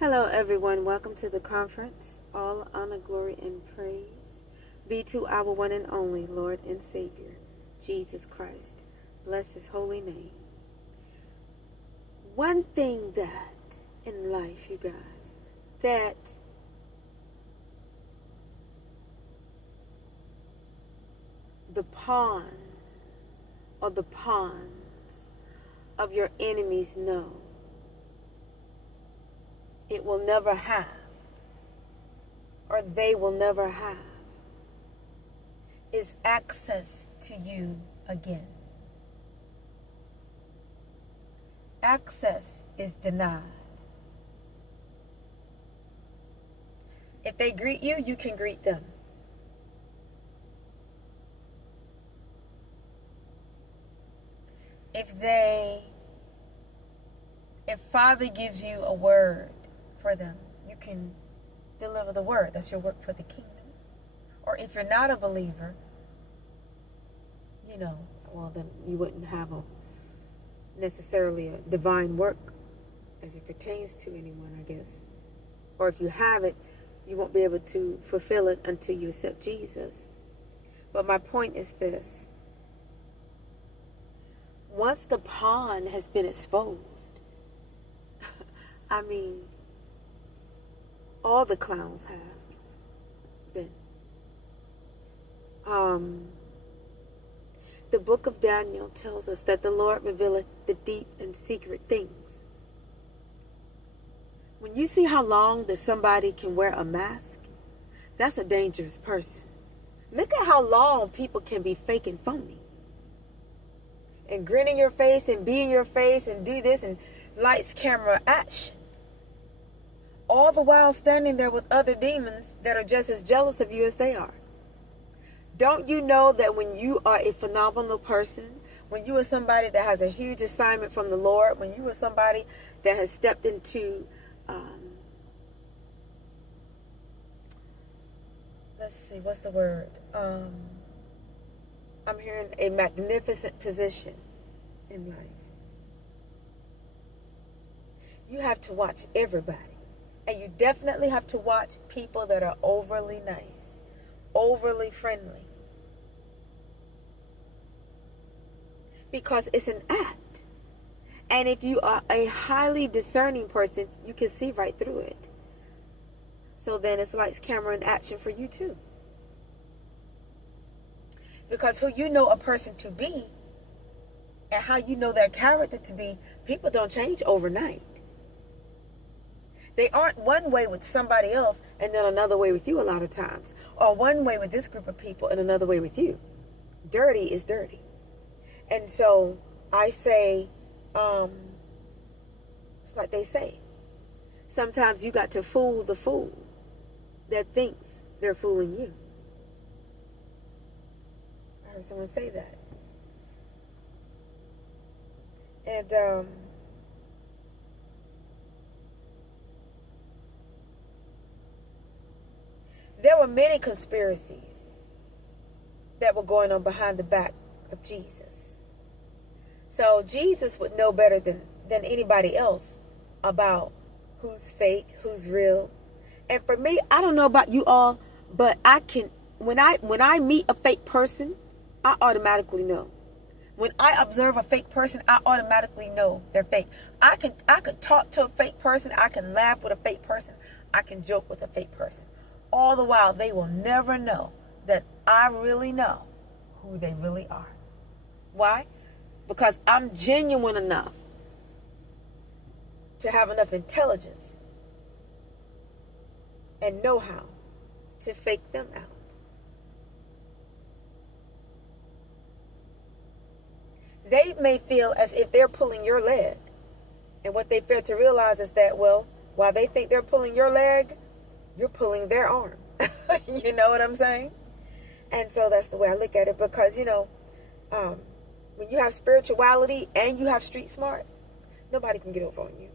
Hello, everyone. Welcome to the conference. All honor, glory, and praise be to our one and only Lord and Savior, Jesus Christ. Bless His holy name. One thing that in life, you guys, that the pawn or the pawns of your enemies know it will never have, or they will never have, is access to you again. Access is denied. If they greet you, you can greet them. If Father gives you a word for them, you can deliver the word. That's your work for the kingdom. Or if you're not a believer, well, then you wouldn't have necessarily a divine work as it pertains to anyone, I guess. Or if you have it, you won't be able to fulfill it until you accept Jesus. But my point is this. Once the pawn has been exposed, I mean, all the clowns have been. The book of Daniel tells us that the Lord revealeth the deep and secret things. When you see how long that somebody can wear a mask, that's a dangerous person. Look at how long people can be fake and phony. And grin in your face and be in your face and do this and lights, camera, action. All the while standing there with other demons that are just as jealous of you as they are. Don't you know that when you are a phenomenal person, when you are somebody that has a huge assignment from the Lord, when you are somebody that has stepped into, let's see, what's the word? I'm hearing a magnificent position in life. You have to watch everybody. And you definitely have to watch people that are overly nice, overly friendly. Because it's an act. And if you are a highly discerning person, you can see right through it. So then it's lights, camera, and action for you too. Because who you know a person to be and how you know their character to be, people don't change overnight. They aren't one way with somebody else and then another way with you a lot of times. Or one way with this group of people and another way with you. Dirty is dirty. And so I say, it's like they say, sometimes you got to fool the fool that thinks they're fooling you. I heard someone say that. And there were many conspiracies that were going on behind the back of Jesus. So Jesus would know better than anybody else about who's fake, who's real. And for me, I don't know about you all, but I can, when I meet a fake person, I automatically know. When I observe a fake person, I automatically know they're fake. I could talk to a fake person. I can laugh with a fake person. I can joke with a fake person. All the while, they will never know that I really know who they really are. Why? Because I'm genuine enough to have enough intelligence and know-how to fake them out. They may feel as if they're pulling your leg. And what they fail to realize is that, well, while they think they're pulling your leg, you're pulling their arm. You know what I'm saying? And so that's the way I look at it. Because, when you have spirituality and you have street smart, nobody can get over on you.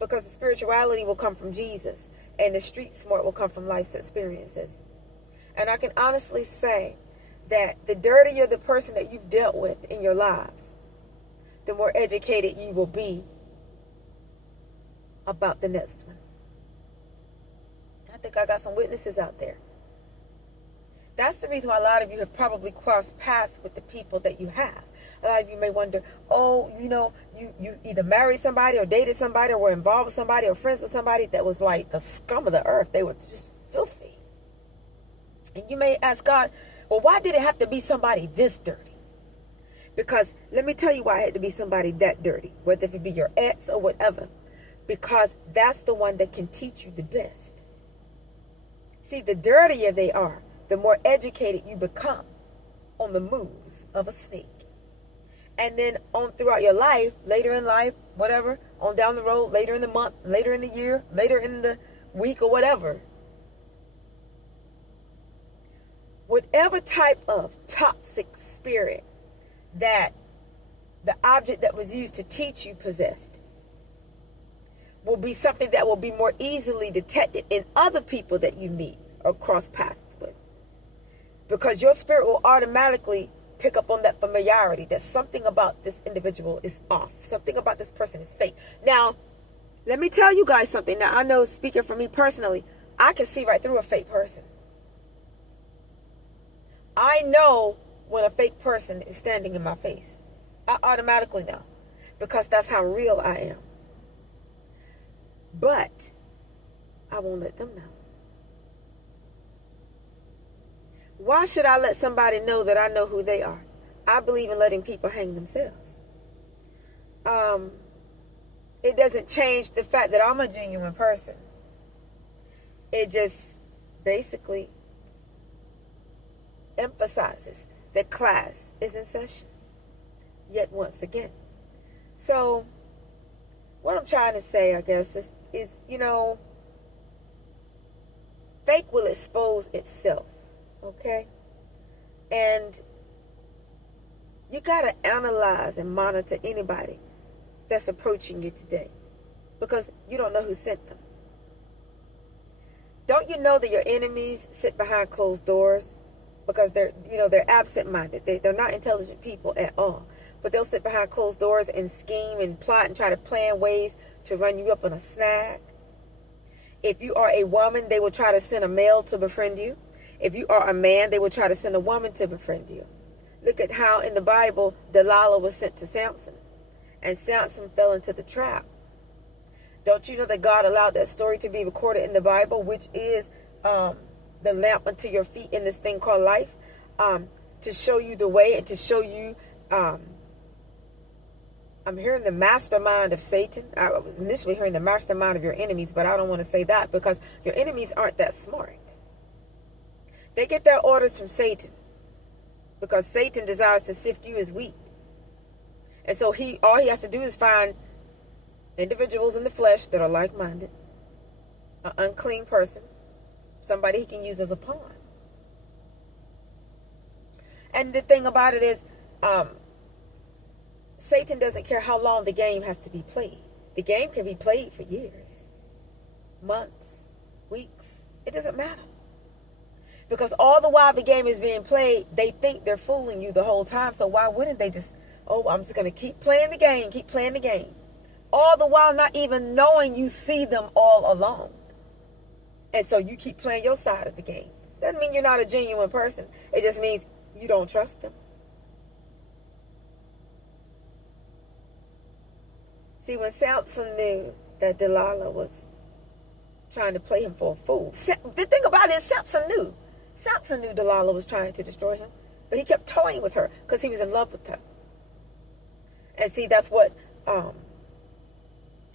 Because the spirituality will come from Jesus. And the street smart will come from life's experiences. And I can honestly say that the dirtier the person that you've dealt with in your lives, the more educated you will be about the next one. think I got some witnesses out there. That's the reason why a lot of you have probably crossed paths with the people that you have. A lot of you may wonder, oh, you know, you either married somebody or dated somebody or were involved with somebody or friends with somebody that was like the scum of the earth. They were just filthy. And you may ask God, well, why did it have to be somebody this dirty? Because let me tell you why it had to be somebody that dirty, whether it be your ex or whatever. Because that's the one that can teach you the best. See, the dirtier they are, the more educated you become on the moves of a snake. And then on throughout your life, later in life, whatever, on down the road, later in the month, later in the year, later in the week or whatever. Whatever type of toxic spirit that the object that was used to teach you possessed will be something that will be more easily detected in other people that you meet or cross paths with. Because your spirit will automatically pick up on that familiarity, that something about this individual is off. Something about this person is fake. Now, let me tell you guys something. Now, I know, speaking for me personally, I can see right through a fake person. I know when a fake person is standing in my face. I automatically know. Because that's how real I am. But I won't let them know. Why should I let somebody know that I know who they are? I believe in letting people hang themselves. It doesn't change the fact that I'm a genuine person. It just basically emphasizes that class is in session. Yet once again. So, what I'm trying to say, I guess, is you know, fake will expose itself. Okay? And you got to analyze and monitor anybody that's approaching you today. Because you don't know who sent them. Don't you know that your enemies sit behind closed doors? Because they're absent-minded. They're not intelligent people at all. But they'll sit behind closed doors and scheme and plot and try to plan ways to run you up on a snag. If you are a woman, they will try to send a male to befriend you. If you are a man, they will try to send a woman to befriend you. Look at how in the Bible, Delilah was sent to Samson. And Samson fell into the trap. Don't you know that God allowed that story to be recorded in the Bible, which is the lamp unto your feet in this thing called life, to show you the way and to show you, I'm hearing the mastermind of Satan. I was initially hearing the mastermind of your enemies, but I don't want to say that because your enemies aren't that smart. They get their orders from Satan because Satan desires to sift you as wheat. And so all he has to do is find individuals in the flesh that are like-minded, an unclean person, somebody he can use as a pawn. And the thing about it is, Satan doesn't care how long the game has to be played. The game can be played for years, months, weeks. It doesn't matter. Because all the while the game is being played, they think they're fooling you the whole time. So why wouldn't they just, I'm just going to keep playing the game, keep playing the game. All the while not even knowing you see them all along. And so you keep playing your side of the game. Doesn't mean you're not a genuine person. It just means you don't trust them. See, when Samson knew that Delilah was trying to play him for a fool. The thing about it is Samson knew. Samson knew Delilah was trying to destroy him. But he kept toying with her because he was in love with her. And see, that's what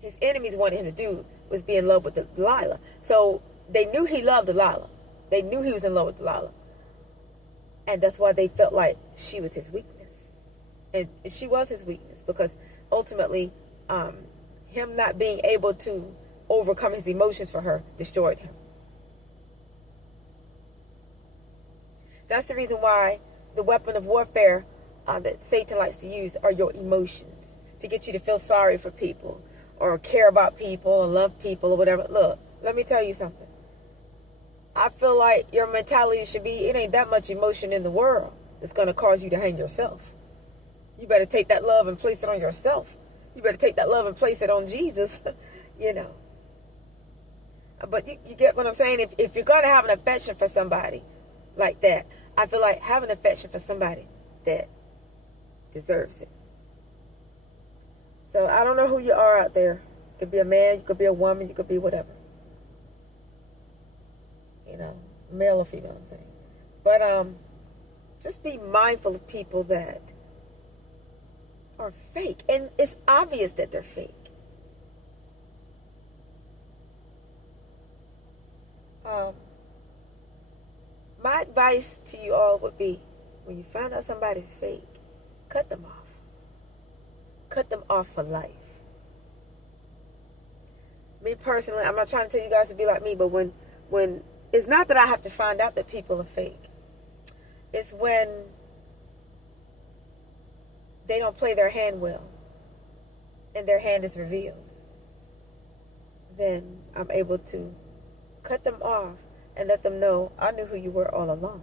his enemies wanted him to do, was be in love with Delilah. So they knew he loved Delilah. They knew he was in love with Delilah. And that's why they felt like she was his weakness. And she was his weakness because ultimately him not being able to overcome his emotions for her destroyed him. That's the reason why the weapon of warfare that Satan likes to use are your emotions, to get you to feel sorry for people or care about people or love people or whatever. Look, let me tell you something. I feel like your mentality should be, it ain't that much emotion in the world that's going to cause you to hang yourself. You better take that love and place it on yourself. You better take that love and place it on Jesus, you know. But you get what I'm saying? If you're going to have an affection for somebody like that, I feel like have an affection for somebody that deserves it. So I don't know who you are out there. You could be a man, you could be a woman, you could be whatever. You know, male or female, I'm saying. But just be mindful of people that are fake. And it's obvious that they're fake. My advice to you all would be, when you find out somebody's fake, cut them off. Cut them off for life. Me personally, I'm not trying to tell you guys to be like me, but when it's not that I have to find out that people are fake. It's when they don't play their hand well and their hand is revealed. Then I'm able to cut them off and let them know I knew who you were all along.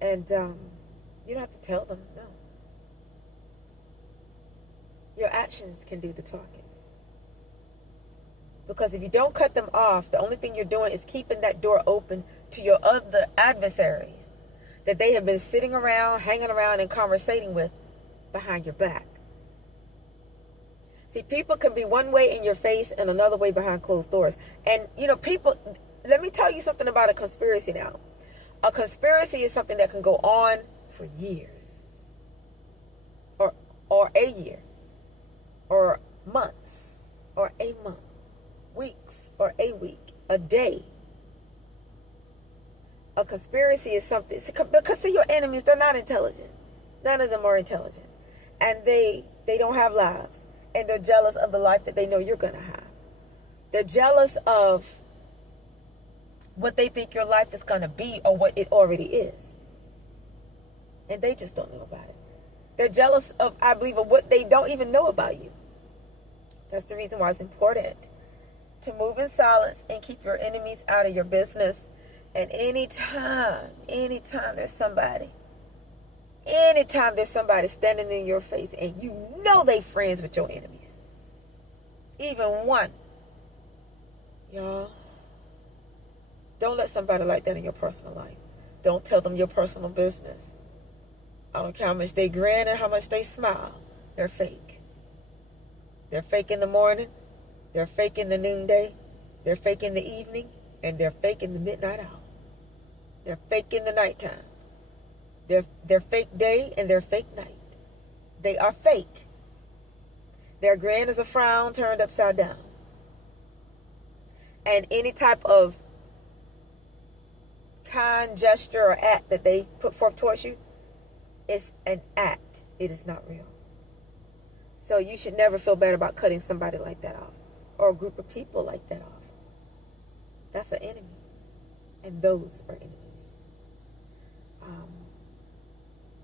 And you don't have to tell them, no. Your actions can do the talking. Because if you don't cut them off, the only thing you're doing is keeping that door open to your other adversaries that they have been sitting around, hanging around, and conversating with behind your back. See, people can be one way in your face and another way behind closed doors. And, you know, people, let me tell you something about a conspiracy now. A conspiracy is something that can go on for years. Or a year. Or months. Or a month. Weeks. Or a week. A day. A conspiracy is something, because see, your enemies, they're not intelligent. None of them are intelligent. And they don't have lives. And they're jealous of the life that they know you're going to have. They're jealous of what they think your life is going to be or what it already is. And they just don't know about it. They're jealous of, I believe, of what they don't even know about you. That's the reason why it's important to move in silence and keep your enemies out of your business. And anytime there's somebody standing in your face and you know they friends with your enemies, even one, y'all, don't let somebody like that in your personal life. Don't tell them your personal business. I don't care how much they grin and how much they smile. They're fake. They're fake in the morning. They're fake in the noonday. They're fake in the evening. And they're fake in the midnight hour. They're fake in the nighttime. They're fake day and they're fake night. They are fake. Their grin is a frown turned upside down. And any type of kind gesture or act that they put forth towards you is an act. It is not real. So you should never feel bad about cutting somebody like that off. Or a group of people like that off. That's an enemy. And those are enemies.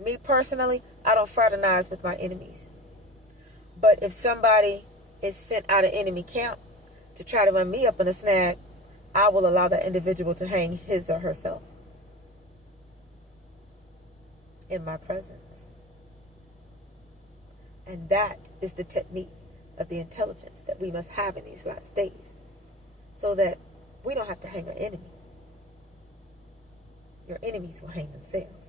Me personally, I don't fraternize with my enemies. But if somebody is sent out of enemy camp to try to run me up in a snag, I will allow that individual to hang his or herself in my presence. And that is the technique of the intelligence that we must have in these last days, so that we don't have to hang our enemy. Your enemies will hang themselves.